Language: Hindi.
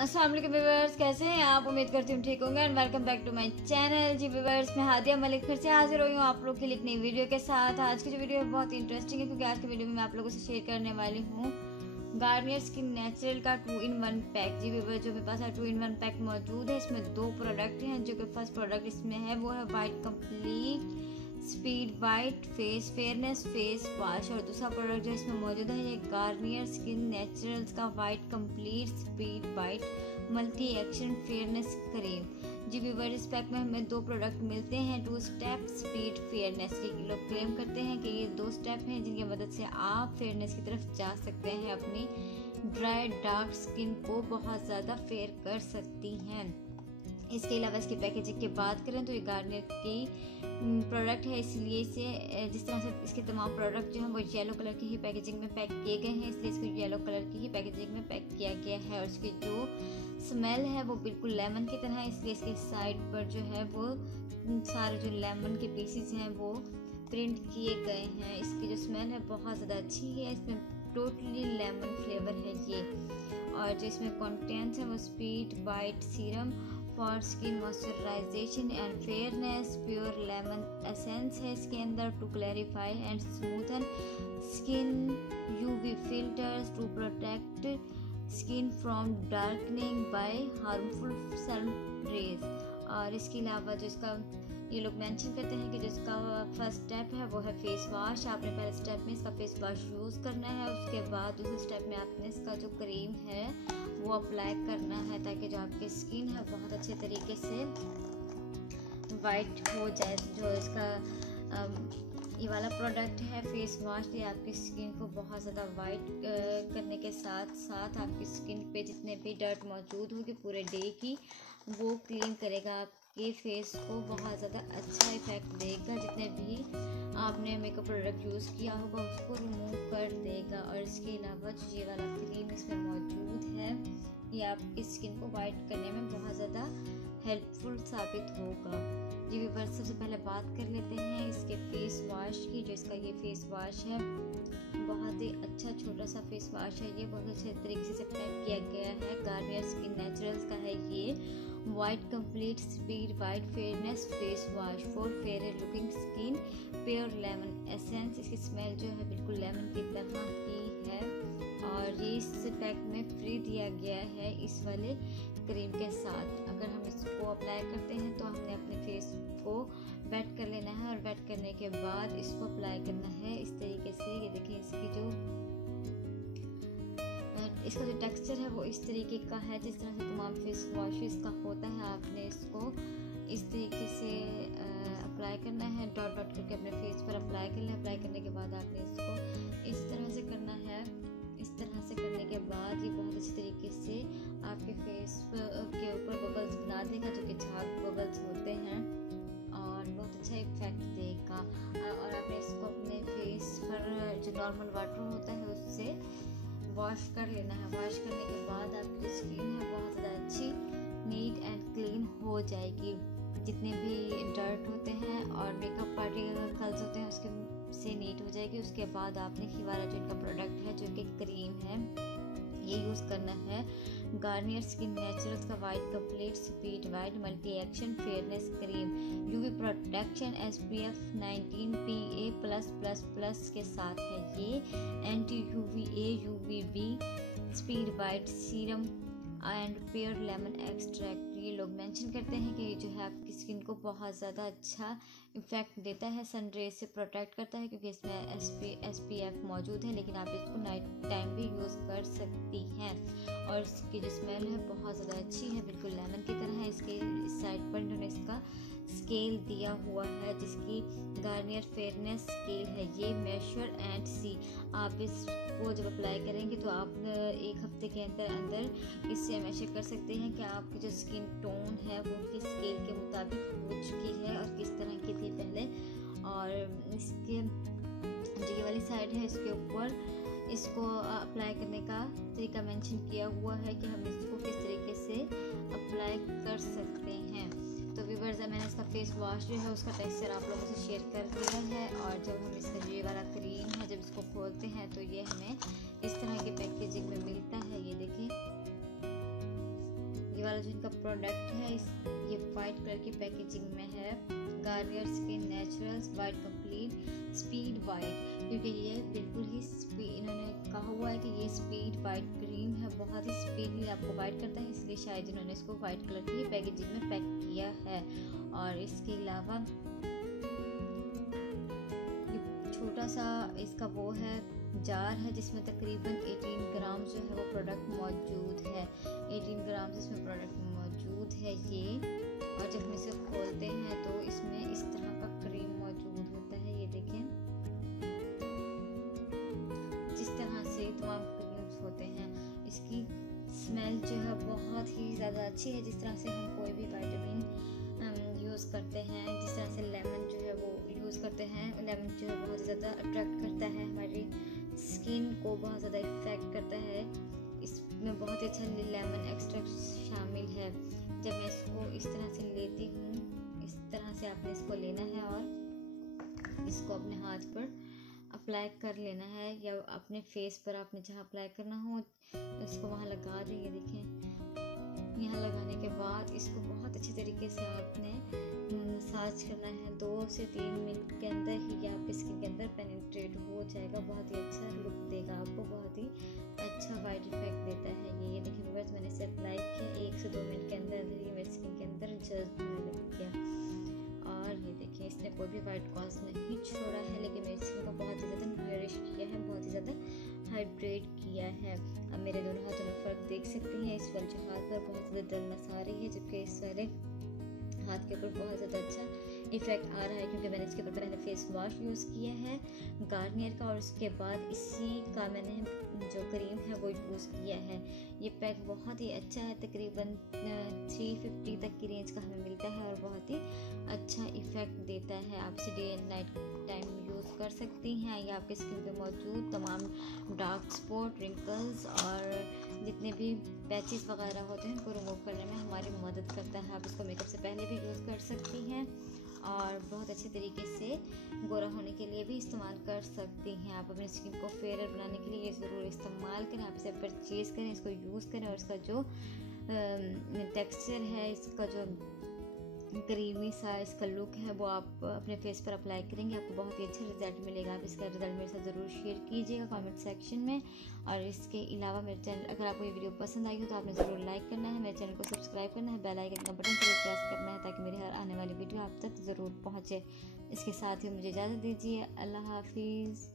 अस्सलाम वालेकुम व्यूअर्स, कैसे हैं आप? उम्मीद करती हूँ ठीक होंगे and welcome back to my channel. जी व्यूअर्स, मैं हादिया मलिक फिर से हाजिर हुई हूँ आप लोग के लिए एक नई वीडियो के साथ। आज की जो वीडियो है बहुत इंटरेस्टिंग है क्योंकि आज की वीडियो में मैं आप लोगों से शेयर करने वाली हूँ गार्नियर स्किन नेचुरल का 2-in-1 पैक। जी व्यूअर्स, जो मेरे पास 2-in-1 पैक मौजूद है, इसमें 2 प्रोडक्ट हैं। जो कि फर्स्ट प्रोडक्ट इसमें है वो है white complete speed white face fairness face wash, और दूसरा प्रोडक्ट जो इसमें मौजूद है ये गार्नियर स्किन नेचुरल्स का white complete speed white multi action fairness cream. जी व्यूअर्स, इस पैक में हमें 2 प्रोडक्ट मिलते हैं 2 स्टेप स्पीड फेयरनेस के। लोग क्लेम करते हैं कि ये 2 स्टेप हैं जिनकी मदद से आप फेयरनेस की तरफ जा सकते हैं, अपनी ड्राई डार्क स्किन को बहुत ज़्यादा फेयर कर सकती हैं। इसके अलावा इसकी पैकेजिंग की बात करें तो ये गार्नियर की प्रोडक्ट है, इसलिए इसे जिस तरह से इसके तमाम प्रोडक्ट जो हैं वो येलो कलर की ही पैकेजिंग में पैक किए गए हैं, इसलिए इसको येलो कलर की ही पैकेजिंग में पैक किया गया है। और इसकी जो स्मेल है वो बिल्कुल लेमन की तरह है, इसलिए इसके साइड पर जो है वो सारे जो लेमन के पीसेस हैं वो प्रिंट किए गए हैं। इसकी जो स्मेल है बहुत ज़्यादा अच्छी है, इसमें टोटली लेमन फ्लेवर है ये। और जो इसमें कंटेंट्स हैं वो speed white serum for skin moisturisation and fairness, pure lemon essence है इसके अंदर to clarify and smoothen skin, UV filters to protect skin from darkening by harmful sun rays. और इसके अलावा जो इसका ये लोग मेंशन करते हैं कि जो इसका फर्स्ट स्टेप है वो है फेस वॉश। आपने पहले स्टेप में इसका फेस वॉश यूज़ करना है, उसके बाद दूसरे स्टेप में आपने इसका जो क्रीम है वो अप्लाई करना है ताकि जो आपकी स्किन है बहुत अच्छे तरीके से वाइट हो जाए। जो इसका ये वाला प्रोडक्ट है फेस वॉश, ये आपकी स्किन को बहुत ज़्यादा वाइट करने के साथ साथ आपकी स्किन पे जितने भी डर्ट मौजूद होगी पूरे डे की वो क्लीन करेगा, आपके फेस को बहुत ज़्यादा अच्छा इफेक्ट देगा। जितने भी आपने मेकअप प्रोडक्ट यूज़ किया होगा उसको रिमूव कर देगा। और इसके अलावा जो ये वाला क्रीम इसमें मौजूद है ये आपकी स्किन को वाइट करने में बहुत ज़्यादा हेल्पफुल साबित होगा। ये व्यूअर्स, सबसे पहले बात कर लेते हैं इसके फेस वॉश की। जो इसका ये फेस वॉश है बहुत ही अच्छा छोटा सा फेस वॉश है, ये बहुत अच्छे तरीके से पैक किया गया है। गार्नियर स्किन नेचुरल्स का है ये white complete speed white fairness face wash for fair looking skin, pure lemon essence. इसकी स्मेल जो है बिल्कुल लेमन की तरह की है और ये इस पैक में फ्री दिया गया है इस वाले क्रीम के साथ। अगर हम इसको अप्लाई करते हैं तो हमने अपने फेस को वेट कर लेना है और वेट करने के बाद इसको अप्लाई करना है इस तरीके से। ये देखिए इसका जो टेक्सचर है वो इस तरीके का है जिस तरह से तमाम फेस वॉशेस का होता है। आपने इसको इस तरीके से अप्लाई करना है, डॉट डॉट करके अपने फेस पर अप्लाई कर लें। अप्लाई करने के बाद आपने इसको इस तरह से करना है। इस तरह से करने के बाद ये बहुत अच्छी तरीके से आपके फेस के ऊपर बबल्स बना देगा, जो कि झाग बबल्स होते हैं, और बहुत अच्छा इफेक्ट देगा। और आपने इसको अपने फेस पर जो नॉर्मल वाटर होता है उससे वॉश कर लेना है। वॉश करने के बाद आपकी स्किन है बहुत ज़्यादा अच्छी नीट एंड क्लीन हो जाएगी। जितने भी डर्ट होते हैं और मेकअप पार्टिकल्स होते हैं उसके से नीट हो जाएगी। उसके बाद आपने ये वाला जो इनका प्रोडक्ट है जो कि क्रीम है ये यूज़ करना है गार्नियर स्किन नेचुरल्स का white complete speed white multi action fairness cream, UV protection SPF 19 PA+++ के साथ है ये, anti UVA UVB speed white serum and pure lemon extract. ये लोग मेंशन करते हैं कि ये जो है आपकी स्किन को बहुत ज़्यादा अच्छा इफेक्ट देता है, सन रेज से प्रोटेक्ट करता है क्योंकि इसमें SPF मौजूद है, लेकिन आप इसको नाइट टाइम भी यूज़ कर सकती हैं। और इसकी जो स्मेल है बहुत ज़्यादा अच्छी है, बिल्कुल लेमन की तरह है। इसके इस साइड पर इन्होंने इसका स्केल दिया हुआ है जिसकी गार्नियर फेयरनेस स्केल है ये, मेजर एंड सी। आप इसको जब अप्लाई करेंगे तो आप 1 हफ्ते के अंदर इससे मेजर कर सकते हैं कि आपकी जो स्किन टोन है वो किस स्केल के मुताबिक हो चुकी है और किस तरह की थी पहले। और इसके जो ये वाली साइड है इसके ऊपर इसको अप्लाई करने का तरीका मेंशन किया हुआ है कि हम इसको किस तरीके से अप्लाई कर सकते हैं। तो व्यूअर्स, मैंने इसका फेस वॉश जो है उसका टेक्सचर आप लोगों से शेयर कर दिया है। और जब हम इसका ये वाला क्रीम है जब इसको खोलते हैं तो ये हमें इस तरह की पैकेजिंग में मिलता है। ये देखिए वाला जो इनका प्रोडक्ट है ये वाइट कलर की पैकेजिंग में है। Garnier skin naturals white complete speed white, क्योंकि ये बिल्कुल ही इन्होंने कहा हुआ है कि ये स्पीड वाइट क्रीम है, बहुत ही स्पीडली आपको वाइट करता है, इसलिए शायद इन्होंने इसको वाइट कलर की पैकेजिंग में पैक किया है। और इसके अलावा छोटा सा इसका वो है जार है जिसमें तकरीबन 18 ग्राम जो है वो प्रोडक्ट मौजूद है। 18 ग्राम इसमें प्रोडक्ट मौजूद है ये। और जब हम इसे खोलते हैं तो इसमें इस तरह का क्रीम मौजूद होता है। ये देखें, जिस तरह से तमाम क्रीम्स होते हैं, इसकी स्मेल जो है बहुत ही ज़्यादा अच्छी है। जिस तरह से हम कोई भी विटामिन यूज़ करते हैं, जिस तरह से लेमन जो है वो यूज़ करते हैं, लेमन जो है बहुत ज़्यादा अट्रैक्ट करता है, हमारी स्किन को बहुत ज़्यादा इफ़ेक्ट करता है। इसमें बहुत ही अच्छा लेमन एक्सट्रैक्ट शामिल है। जब मैं इसको इस तरह से लेती हूँ, इस तरह से आपने इसको लेना है और इसको अपने हाथ पर अप्लाई कर लेना है, या अपने फेस पर आपने जहाँ अप्लाई करना हो इसको वहाँ लगा दें। ये देखें, यहाँ लगाने के बाद इसको बहुत अच्छे तरीके से आपने मसाज करना है। 2 से 3 मिनट के अंदर ही ये आपकी स्किन के अंदर पेनिट्रेट हो जाएगा। बहुत ही अच्छा लुक देगा आपको, बहुत ही अच्छा वाइट इफेक्ट देता है ये देखिए व्यूअर्स, मैंने इसे अप्लाई किया 1 से 2 मिनट के अंदर ये मेरी स्किन के अंदर जज्ब होने लग गया। और ये देखिए, इसने कोई भी वाइट कॉज नहीं छोड़ा है, लेकिन मेरी स्किन को बहुत ही ज़्यादा नरिश किया है, बहुत ही ज़्यादा हाइड्रेट किया है। अब मेरे दोनों हाथों में फ़र्क देख सकती हैं। इस वाले जो हाथ पर बहुत ज़्यादा डलनेस आ रही है, जबकि इस वाले हाथ के ऊपर बहुत ज़्यादा अच्छा इफेक्ट आ रहा है, क्योंकि मैंने इसके ऊपर पहले फेस वॉश यूज़ किया है गार्नियर का, और उसके बाद इसी का मैंने जो क्रीम है वो यूज़ किया है। ये पैक बहुत ही अच्छा है, तकरीबन 350 तक की रेंज का हमें मिलता है और बहुत ही अच्छा इफ़ेक्ट देता है। आप इसे day and night time use कर सकती हैं। ये आपके स्किन पे मौजूद तमाम डार्क स्पॉट, रिंकल्स और जितने भी पैचेस वगैरह होते हैं उनको रिमूव करने में हमारी मदद करता है। आप इसको मेकअप से पहले भी यूज़ कर सकती हैं और बहुत अच्छे तरीके से गोरा होने के लिए भी इस्तेमाल कर सकती हैं। आप अपनी स्किन को फेयर बनाने के लिए ये ज़रूर इस्तेमाल करें। आप इसे परचेज़ करें, इसको यूज़ करें और इसका जो टेक्सचर है, इसका जो क्रीमी सा इसका लुक है वो आप अपने फेस पर अप्लाई करेंगे, आपको बहुत ही अच्छा रिजल्ट मिलेगा। आप इसका रिजल्ट मेरे साथ ज़रूर शेयर कीजिएगा कमेंट सेक्शन में। और इसके अलावा मेरे चैनल, अगर आपको ये वीडियो पसंद आई हो तो आपने ज़रूर लाइक करना है, मेरे चैनल को सब्सक्राइब करना है, बेल आइकन का बटन ज़रूर प्रेस करना है ताकि मेरी हर आने वाली वीडियो आप तक ज़रूर पहुँचे। इसके साथ ही मुझे इजाज़त दीजिए। अल्लाह हाफिज़।